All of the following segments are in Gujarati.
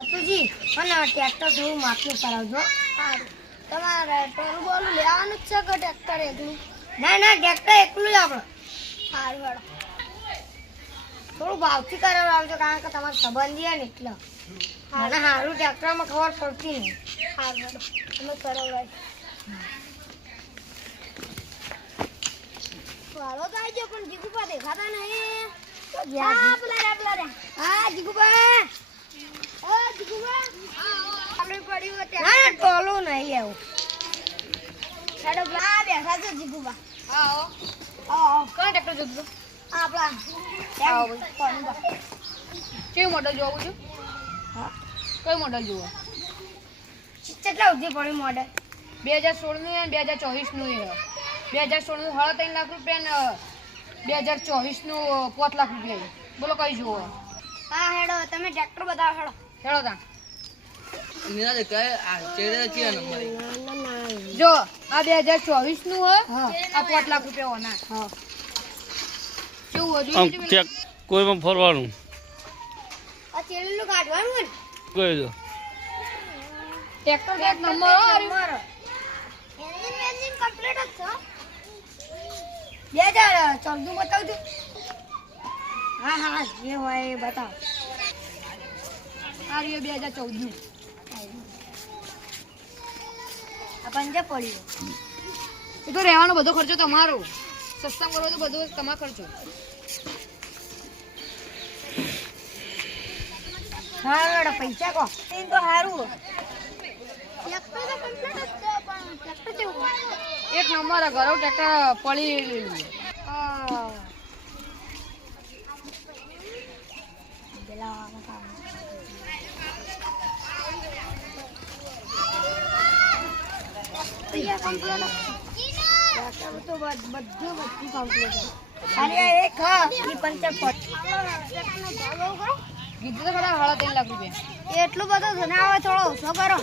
તુજી અને ટ્રેક્ટર થોડું માપનું કરાવજો. તમારે ટોરું બોલું લેવાનું જ છે કે ટ્રેક્ટર એકલું? ના ટ્રેક્ટર એકલું જ આપણે. સારું હેડો. થોડું ભાવથી કરાવજો કારણ કે તમારે સંબંધી ને એટલે મને સારું ટ્રેક્ટરમાં ખબર પડતી નહીં. સારું હેડો અમે કરાવડાય. વાળો તો આવી ગયો પણ જીગુબા દેખાતા નહીં. હા જીગુબા. ટોલું નહીં આવું. બેઠા છે જીગુબા. કોણ ટ્રેક્ટર જોતું આપણા કેવું મોડલ જોવું છું? કયું મોડલ જોવો? કેટલા સુધી પડ્યું મોડલ? 2016 નું અને 2024 નું. 2016 નું 3.5 લાખ રૂપિયા ને 2024 નું 5 લાખ રૂપિયા. બોલો કઈ જોવો? હા હેડો તમે ટ્રેક્ટર બતાવો હેડો. હેડો તા નિરાદે કહે આ ચેડે કે નંબર જો આ 2024 નું હોય. આ 5 લાખ રૂપિયા હોના. કેવું આમ હતું? ચેક કોઈમાં ફરવાનું આ ચેલેલું કાઢવાનું ને કહી દો. ટ્રેક્ટર કે નંબર નંબર એન્જિન કમ્પ્લીટ જ છે. 2014 બતાવજો. હા જે હોય એ બતાવો. આ રહ્યો 2014 નું. આ પંજા પડ્યું. એ તો રહેવાનો બધો ખર્ચો તમારો. સસ્તા કરો તો બધો તમારો ખર્ચો. હા મેડમ પૈસા કો એ તો સારું. ટ્રેક્ટર તો કમ્પ્લીટ જ છે પણ ટ્રેક્ટર કેવું? એક નંબર ઘરો ટ્રેક્ટર પડી કીધું તો ખરા 3.5 લાખ રૂપિયા. એટલું બધું છે ને આવે થોડો ઓછો કરો.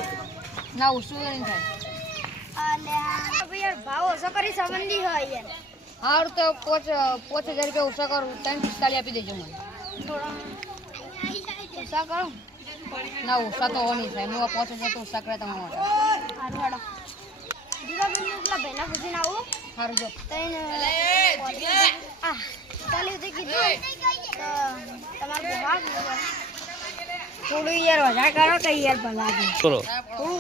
ના ઓછું નહીં થાય. યાર ભાવ ઓછો કરી સંબંધી હોય યાર. હારું તો 5,000 રૂપિયા ઓછા કરો. 345 આપી દેજો મને. થોડા ઓછા કરો. ના ઓછા તો નહીં થાય. હું 5,000 તો ઓછા કરે તમારા માટે. સારું હેડો. બીજા બેન પેલા ભાઈના પૂછીને આવું. સારું જો ચાલી કીધું તો તમારે ભાવ થોડું યાર વધારે કરો કે યાર ભલા કરો થોડું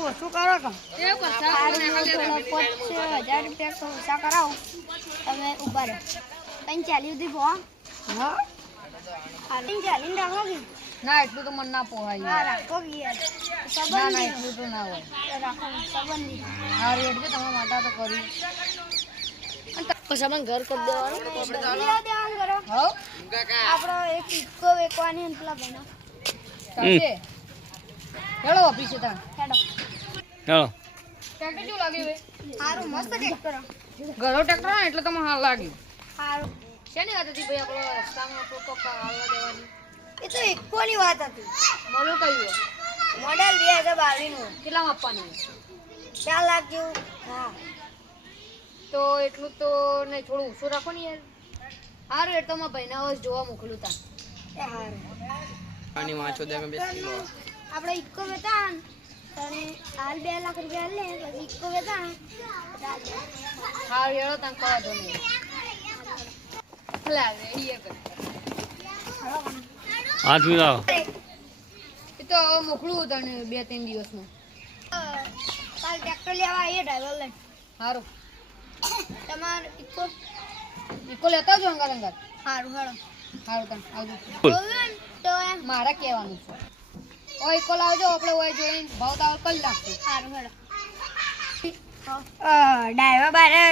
ઓછું કરો કે 5,000 રૂપિયા તો ઓછા કરાવો. તમે ઉભા રહો. 340 સુધી ભો. હા 340 રાખો કે? ના એટલું તો મને ના પોહાય. હા રાખો કે યાર ના ના સંબંધી એટલું તો ના હોય. રાખો સંબંધી. હા રેટ છે તમારા માટે તો કરી. પછી ઘર કરી દેવાનું કરો. હો આપણો એક ઇકો વેકવાની પેલા બના ચાલશે. હેડો ઓફિસે તા. હેડો. ચાલો ટ્રેક્ટર કેવું લાગ્યું હવે? સારું મસ્ત ટ્રેક્ટર. ઘરો ટ્રેક્ટર ને એટલે તમને હાલ લાગ્યું. સારું શેની વાત હતી ભાઈ? આપણો રસ્તામાં કોક હાલવા દેવાની. એ તો ઇકોની વાત હતી. મોડું કયું? મોડેલ 2022 નું. કેટલામાં આપવાની? 4 લાખ જેવું. હા તો એટલું તો નહીં, થોડું ઓછું રાખો ને યાર. સારું એટલે તો ભાઈને હવે જોવા મોકલું તા. એ સારું. પાણી વાંચો દે કે બેસી લો આપણે ઇકો વેચાણ અને હાલ 2 લાખ રૂપિયા લે પછી ઇકો વેચાણ. સારું હેડો તાન કહો તો નહીં. લા રે ઈ કર. 8 મિનિટ આવો. એ તો હવે મોકલું તને 2-3 દિવસમાં. કાલ ટ્રેક્ટર લેવા આવીએ ડ્રાઈવર લઈને. સારું તમારે ઇકો લેતા જો અંગાર અંગાર. સારું હેડો. સારું તાન આવજો. જોયું ને તો એમ મારે કહેવાનું છે. ઓ ઇકો લાવજો આપણે ઓય જોઈને ભાવ તાવ કરી નાખશું. સારું હેડો. ડ્રાઈવર બારે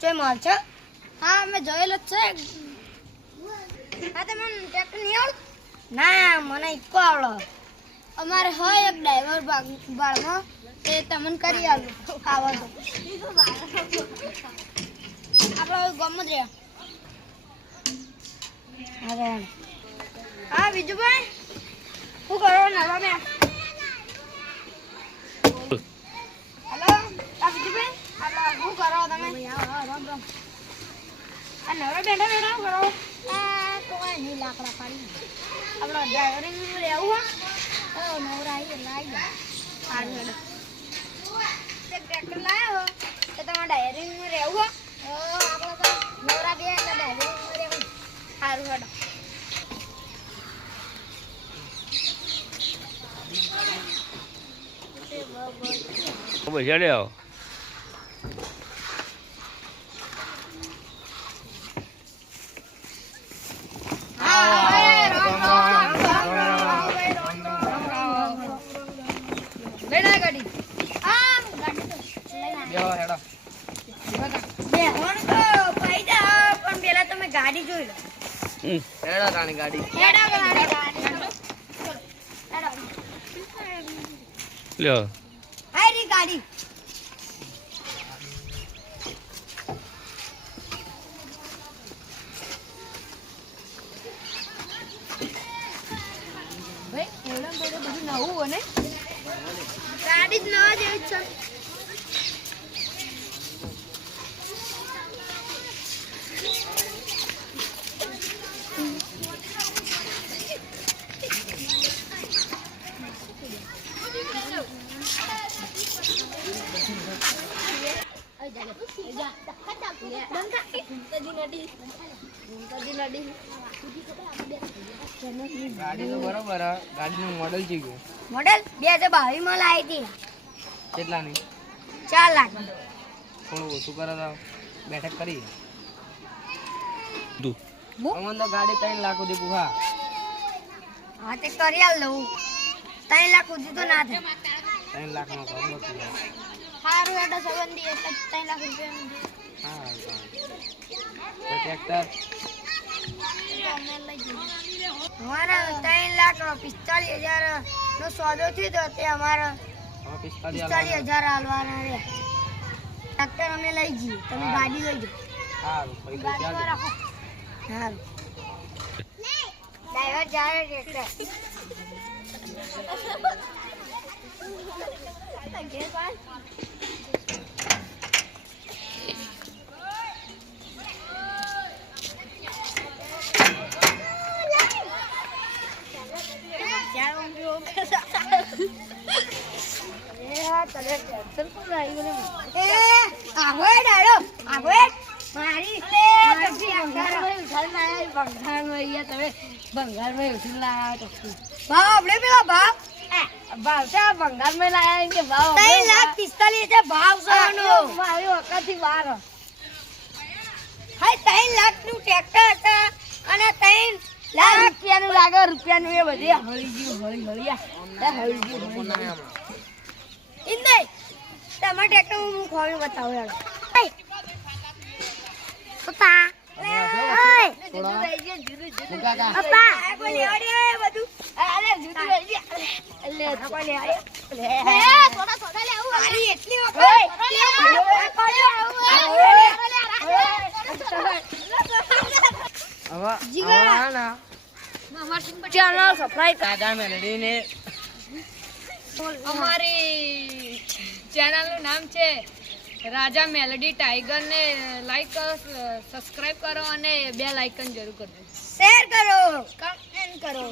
જોઈ માર છો? હા મેં જોયેલો જ છે. હા તમને ટ્રેક્ટર નહીં આવડતું? ના મને ઇકો આવડે. અમારે હોય એક ડ્રાઈવર બાળમાં તે તમને કરી આવું આવો તો આપણે ગમ જ રહ્યા. હા બીજું ભાઈ શું કરો નવા મેં? હેલો આ બીજું ભાઈ શું કરો તમે? આ નવરા બેઠા બેઠા કરો? આ કોઈ નહીં લાકડા પાડી આપણો ડ્રાઈવરિંગ રહેવું હોય નવરા આવી એટલે આવી જાય. સારું હેડો. ટ્રેક્ટર લાવ્યો તો તમારે ડાયરીમાં રહેવું આપણે તો નવરા બે એટલે ડાયરીમાં રહેવું. સારું હેડો. બસ હેડે આવો લઈને આય ગાડી બેહો હેડો. બેહવાનું તો ફાયદા પણ પેલા તમે ગાડી જોઈ લો. હેડો તાણી ગાડી. હેડો ગાડી. લ્યો હાય રી ગાડી. ભાઈ એવડમ બધું નવું હોય ને ગાડી જ નવા જેવી છે. ગાડી તો બરોબર હે. ગાડીનું મોડલ છે ગયું મોડેલ 2022 માં લાવી હતી. કેટલાની? 4 લાખ. થોડું ઓછું કરો તો બેઠક કરી. તું અમને તો ગાડી 3 લાખ સુધી પૂહા. હા તે કરી આલ લઉં. 3 લાખ સુધી તો ના થાય. 3 લાખનો કરવો છે. સારું હેડો સંબંધી એટલે 3 લાખ રૂપિયા હા તો ટ્રેક્ટર અમારા 3 લાખ 45,000 નો સોદો થયો તો તે અમારા 45,000 હાલવાના રે. ટ્રેક્ટર અમે લઈ જઈએ તમે ગાડી લઈ જાઓ. સારું પૈસા ચાલુ. સારું ડ્રાઈવર જાય ટ્રેક્ટર. ભંગારમાં ઉઠી લાયા તો ભાવ આપણે પેલા ભાવ ભાવ છે આ ભંગારમાં લાયા કે ભાવ 3,45,000 ભાવ છે આનો. મારી વખતથી વાર હાય 3 લાખ નું ટ્રેક્ટર હતા અને 3 લાખ રૂપિયાનું લાગે રૂપિયાનું એ બધી હળી ગયું હળી ઇન્દે તમારા ટ્રેક્ટર હું ખોવી બતાવું યાર. પપ્પા પપ્પા આ કોઈ લેવડી આવે બધું. અરે જૂતું લઈ ગયા. એટલે આ કોઈ લેવડી. થોડા થોડા લે આવું. મારી એટલી વખત ચેનલ સબસ્ક્રાઇબ દાદા મેલડીને અમારી ચેનલનું નામ છે રાજા મેલડી ટાઈગર ને લાઈક કરો સબસ્ક્રાઇબ કરો અને 2 લાઇકન જરૂર કરજો શેર કરો કમેન્ટ કરો.